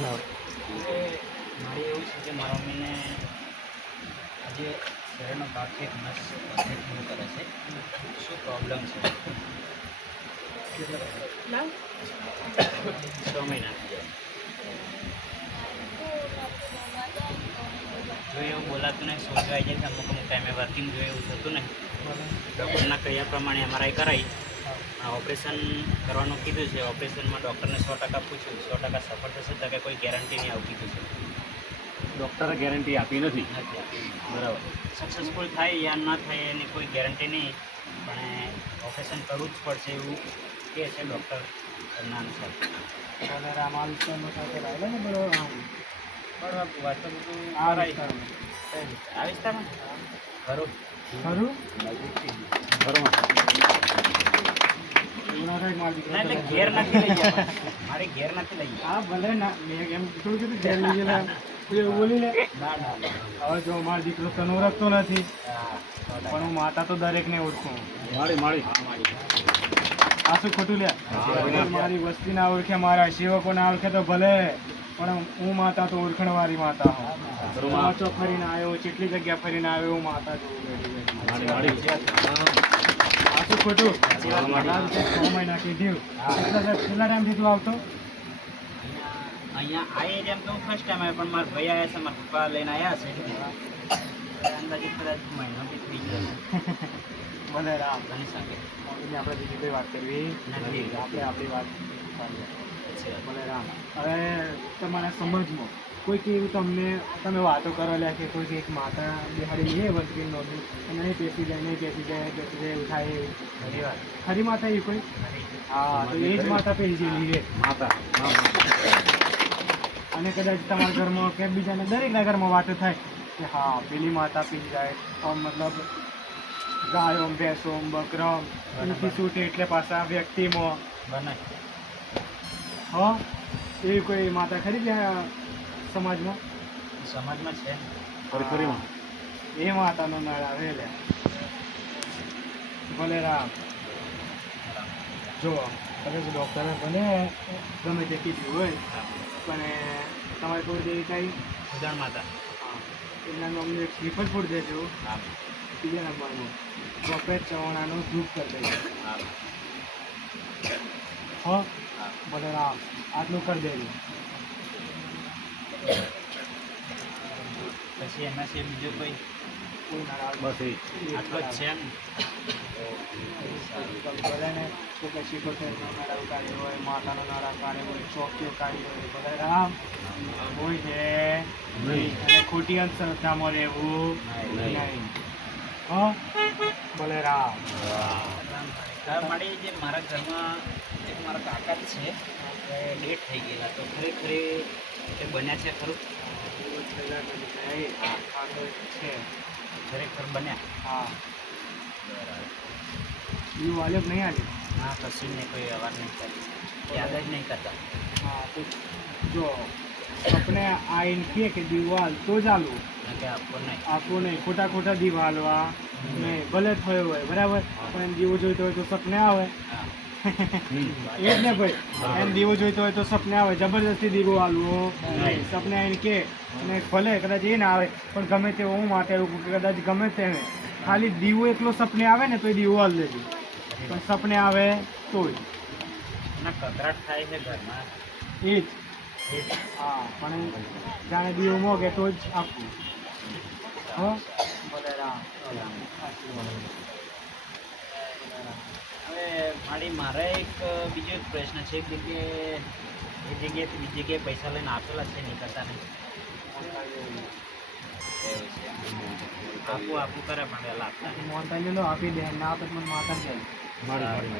ના કે મારે એવું છે કે મારા મમ્મીને આજે શરીરનો ભાગ છે એક નસ બધું કરે છે. શું પ્રોબ્લેમ છે? 6 મહિના થઈ જાય. જો એવું બોલાતું નહીં, સોજો આવી જાય છે અમુક ટાઈમે વર્કિંગ જો એવું થતું નહીં. ડૉક્ટરના કહ્યા પ્રમાણે MRI કરાવી ઓપરેશન કરવાનું કીધું છે. ઓપરેશનમાં ડૉક્ટરને 100% પૂછ્યું, 100% સફળ થશે તો કે કોઈ ગેરંટી નહીં આવું કીધું છે. ડૉક્ટરે ગેરંટી આપી નથી. નથી આપી. બરાબર. સક્સેસફુલ થાય યા ન થાય એની કોઈ ગેરંટી નહીં, પણ ઓપરેશન કરવું જ પડશે એવું કહે છે ડૉક્ટર એમના અનુસાર. રામા વિસ્તારમાં સાથે રહેલો ને બધો બરાબર વાત તો બધું આ કરાય. વિસ્તારમાં આ વિસ્તારમાં ખરું ખરું બરાબર. એવું ના થાય મારી ના એટલે ઘેર નથી લઈ ગયા મારે ઘેર નથી લઈ ગયા. હા ભલે ના મેં એમ કીધું કે ઘેર લઈ ગયેલા એવું બોલી લે ના ના ના. હવે જો મારો દીકરો તને ઓળખતો નથી હા, પણ હું માતા તો દરેકને ઓળખું માળી આ શું ખોટું લે હા. મારી વસ્તી ના ઓળખે મારા સેવકો ના ઓળખે તો ભલે પણ હું માતા તો ઓળખણ વાળી માતા હું બરોબર. વાંચો ફરીને આવ્યો કેટલી જગ્યા ફરીને આવ્યો હું માતા જોઉં માળી આ શું ખોટું માળી. 6 મહિના કીધું કેટલા ટાઈમથી તું આવતો અહીંયા આ એરિયામાં તો હું ફર્સ્ટ ટાઈમ આવ્યો, પણ મારા ભાઈ આવ્યા છે, મારા પપ્પા લઈને આવ્યા છે. અંદાજે કદાચ મહિનો બી થઈ ગયો છે. ભલે રામ બની શકે. મમ્મીને આપણે બીજી કોઈ વાત કરવી નથી. આપણે આપણી વાત કરીએ. છે. ભલે રામ હવે તમારા સમજમાં કોઈક એવું તમને તમે વાતો કરો લે કે કોઈક એક માતા બિહાડી એ વસ્તુ નહોતું અને નહીં પેસી જાય એવું થાય એવું ઘણી વાર. ખરી માતા એ કોઈ હા તો એ જ માતા પેસેલી છે માતા. અને કદાચ તમારા ઘરમાં કે બીજાના દરેકના ઘરમાં વાતો થાય કે હા પેલી માતા પી જાય આમ મતલબ ગાયો ભેંસો બકરો એથી છૂટે એટલે પાછા વ્યક્તિમાં બને. હા એવી કોઈ માતા ખરી છે સમાજમાં સમાજમાં છે ને. ખરી. એ માતાનો નળ આવે લે ભલે રામ જો કદાચ ડૉક્ટરે ભલે ગમે તે કીધું હોય પણ તમારે કોઈ દેવી કાંઈ સુદાણ માતા. એમના અમને એક સ્લીપ જ ફૂડ દેજો હા. બીજા નંબરનું બફેટ ચવાણાનો ધૂપ કરી દેજો હા. હા હા. ભલે રામ આટલું કરી દેજો પછી એના સિવાય બીજું કોઈ કોઈ નારાજ બસ એ આટલો જ છે ને. ભલે ને તો પછી કોઠાનો નારા કાઢ્યો હોય માતાનો નારા કાઢ્યો હોય ચોકીઓ કાઢી હોય ભલે રામ હોય છે નહીં અને ખોટી અંધશ્રદ્ધામાં રહેવું નહીં હા ભલે રામ મારી જે મારા ઘરમાં એક મારા કાકા જ છે, એ ડેટ થઈ ગયેલા, તો ખરેખર એ બન્યા છે ખરું? છેલ્લા બધી થાય આગળ છે ખરેખર બન્યા. હા બરાબર. એવું આલ્યો કે નહીં આલ્યો હા, કશું ને કોઈ અવાજ નહીં કરી, યાદ જ નહીં કરતા. હા તો જો આપણે આઈને કહે કે દિવાલ તો ચાલુ કે આપવો નહીં. આપવું નહીં ખોટા ખોટા દિવાલવા નહીં ભલે થયો હોય બરાબર પણ એમ દીવો જોઈતો હોય તો સપને આવે હા. એ જ ને ભાઈ એમ દીવો જોઈતો હોય તો સપને આવે જબરદસ્તી દીવો હાલવો નહીં સપને આવીને કે અને ભલે કદાચ એ ના આવે પણ ગમે તે હું માટે એવું કહું કે કદાચ ગમે તેને ખાલી દીવો એકલો સપને આવે ને તો એ દીવો હાલ દેજો પણ સપને આવે તોય એના કકરાટ થાય છે ઘરમાં. એ જ હા પણ જાણે દીવો મોગે તો જ આપવું હો ભલે રામ હવે મારે એક બીજો એક પ્રશ્ન છે કે એ જગ્યાએથી બીજી જગ્યાએ પૈસા લઈને આપેલા છે નીકળતા નહીં. એવું છે. આપવું કરે પણ વહેલા આપતા નહીં. મોનતા લો આપી દે ના આપે તો મને માતા જ જાય માળી